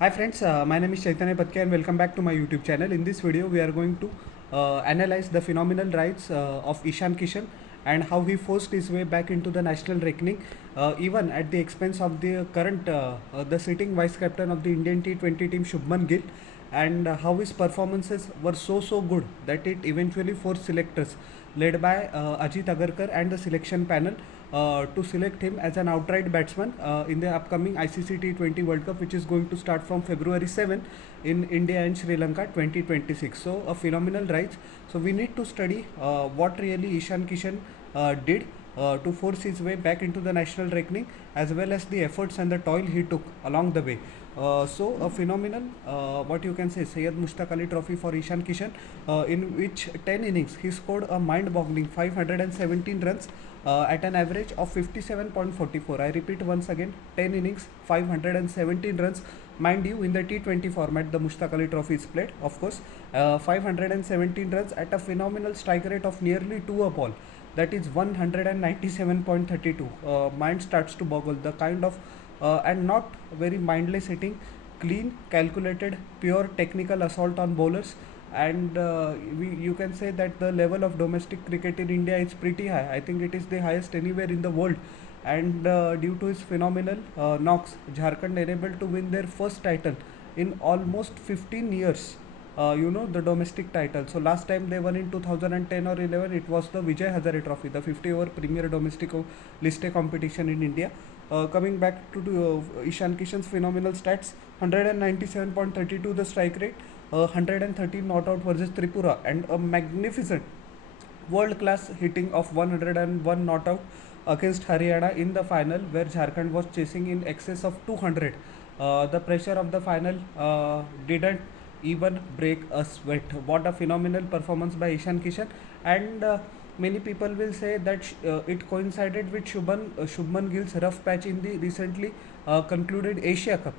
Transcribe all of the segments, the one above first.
Hi friends, my name is Chaitanya Patke and welcome back to my YouTube channel. In this video, we are going to analyze the phenomenal rise of Ishan Kishan and how he forced his way back into the national reckoning, even at the expense of the the sitting vice captain of the Indian T20 team, Shubman Gill, and how his performances were so good that it eventually forced selectors led by Ajit Agarkar and the selection panel to select him as an outright batsman in the upcoming ICC T20 World Cup, which is going to start from February 7 in India and Sri Lanka 2026. So a phenomenal rise. So we need to study what really Ishan Kishan did to force his way back into the national reckoning, as well as the efforts and the toil he took along the way. So a phenomenal, what you can say, Syed Mushtaq Ali Trophy for Ishan Kishan, in which 10 innings he scored a mind-boggling 517 runs at an average of 57.44. I repeat once again, 10 innings, 517 runs. Mind you, in the T20 format, the Mushtaq Ali Trophy is played, of course. 517 runs at a phenomenal strike rate of nearly 2 a ball. That is 197.32. Mind starts to boggle. The kind of and not very mindless hitting, clean, calculated, pure technical assault on bowlers. And you can say that the level of domestic cricket in India is pretty high. I think it is the highest anywhere in the world. And due to his phenomenal knocks, Jharkhand enabled to win their first title in almost 15 years. The domestic title. So last time they won in 2010 or 11, it was the Vijay Hazare Trophy, the 50-over premier domestic list A competition in India. Coming back to Ishan Kishan's phenomenal stats: 197.32 the strike rate, 113 not out versus Tripura, and a magnificent world-class hitting of 101 not out against Haryana in the final, where Jharkhand was chasing in excess of 200. The pressure of the final didn't even break a sweat. What a phenomenal performance by Ishan Kishan, and many people will say that it coincided with Shubman Gill's rough patch in the recently concluded Asia Cup,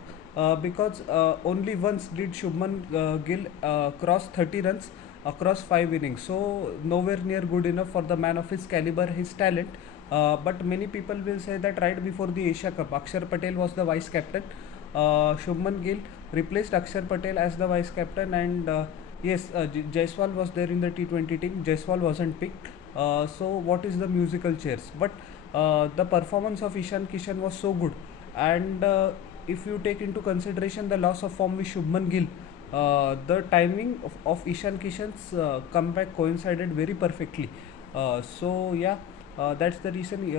because only once did Shubman Gill cross 30 runs across 5 innings. So nowhere near good enough for the man of his caliber, his talent. But many people will say that right before the Asia Cup, Akshar Patel was the vice captain. Shubman Gill replaced Akshar Patel as the vice captain, and yes, Jaiswal was there in the T20 team. Jaiswal wasn't picked. So what is the musical chairs? But the performance of Ishan Kishan was so good, and if you take into consideration the loss of form with Shubman Gill, the timing of Ishan Kishan's comeback coincided very perfectly. So yeah, that's the reason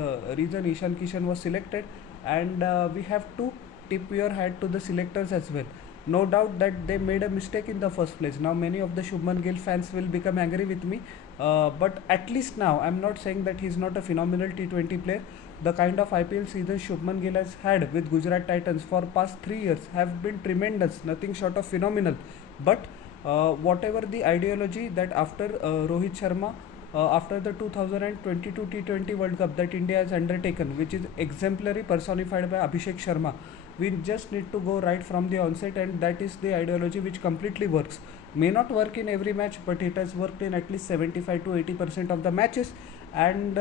Ishan Kishan was selected, and we have to tip your hat to the selectors as well. No doubt that they made a mistake in the first place. Now many of the Shubman Gill fans will become angry with me, but at least now I'm not saying that he's not a phenomenal T20 player. The kind of IPL season Shubman Gill has had with Gujarat Titans for past 3 years have been tremendous, nothing short of phenomenal. But whatever the ideology that after Rohit Sharma, after the 2022 T20 World Cup that India has undertaken, which is exemplary personified by Abhishek Sharma, we just need to go right from the onset, and that is the ideology which completely works. May not work in every match, but it has worked in at least 75 to 80% of the matches. And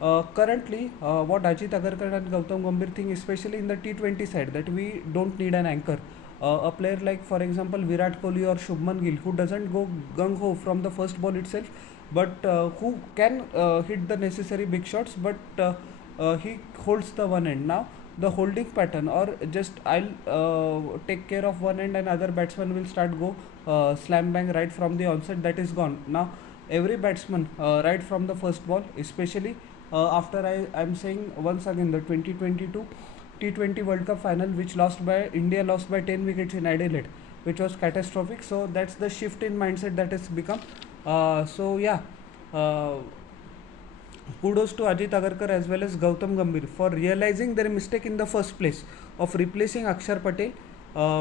currently, what Ajit Agarkar and Gautam Gambhir think, especially in the T20 side, that we don't need an anchor. A player like, for example, Virat Kohli or Shubman Gill, who doesn't go gung ho from the first ball itself, but who can hit the necessary big shots, but he holds the one end. Now the holding pattern, or just I'll take care of one end and other batsman will start go slam bang right from the onset, that is gone. Now every batsman right from the first ball, especially after I'm saying once again the 2022 T20 World Cup final, which India lost by 10 wickets in Adelaide, which was catastrophic. So that's the shift in mindset that has become. So yeah, uh, kudos to Ajit Agarkar as well as Gautam Gambhir for realizing their mistake in the first place of replacing Akshar Patel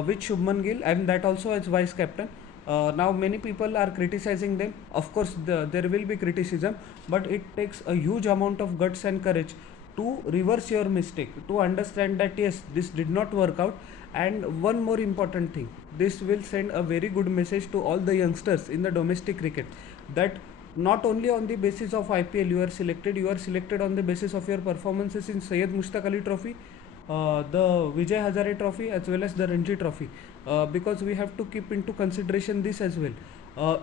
with Shubman Gill, and that also as vice captain. Now many people are criticizing them. Of course, there will be criticism, but it takes a huge amount of guts and courage to reverse your mistake, to understand that yes, this did not work out. And one more important thing, this will send a very good message to all the youngsters in the domestic cricket, that not only on the basis of IPL you are selected on the basis of your performances in Syed Mushtaq Ali Trophy, the Vijay Hazare Trophy as well as the Ranji Trophy, because we have to keep into consideration this as well.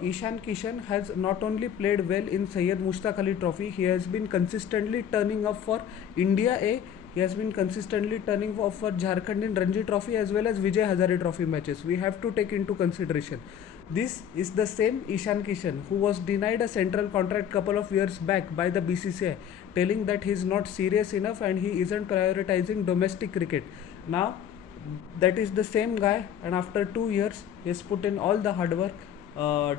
Ishan Kishan has not only played well in Syed Mushtaq Ali Trophy, he has been consistently turning up for India A. He has been consistently turning up for Jharkhand in Ranji Trophy as well as Vijay Hazare Trophy matches. We have to take into consideration. This is the same Ishan Kishan who was denied a central contract couple of years back by the BCCI, telling that he is not serious enough and he isn't prioritizing domestic cricket. Now, that is the same guy, and after 2 years, he has put in all the hard work.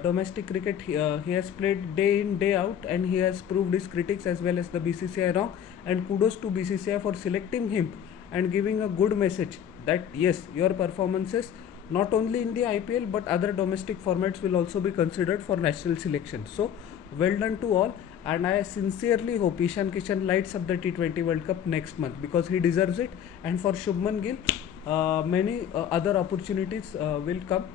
Domestic cricket, he has played day in, day out, and he has proved his critics as well as the BCCI wrong. And kudos to BCCI for selecting him and giving a good message that yes, your performances not only in the IPL but other domestic formats will also be considered for national selection. So, well done to all, and I sincerely hope Ishan Kishan lights up the T20 World Cup next month because he deserves it. And for Shubman Gill, many other opportunities will come.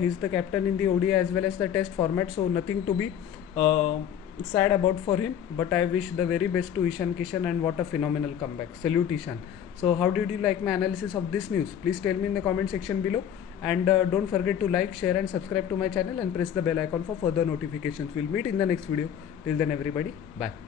He's the captain in the ODI as well as the Test format, so nothing to be uh, sad about for him. But I wish the very best to Ishan Kishan, and what a phenomenal comeback. Salute Ishan. So, how did you like my analysis of this news? Please tell me in the comment section below. And don't forget to like, share, and subscribe to my channel and press the bell icon for further notifications. We'll meet in the next video. Till then, everybody, bye.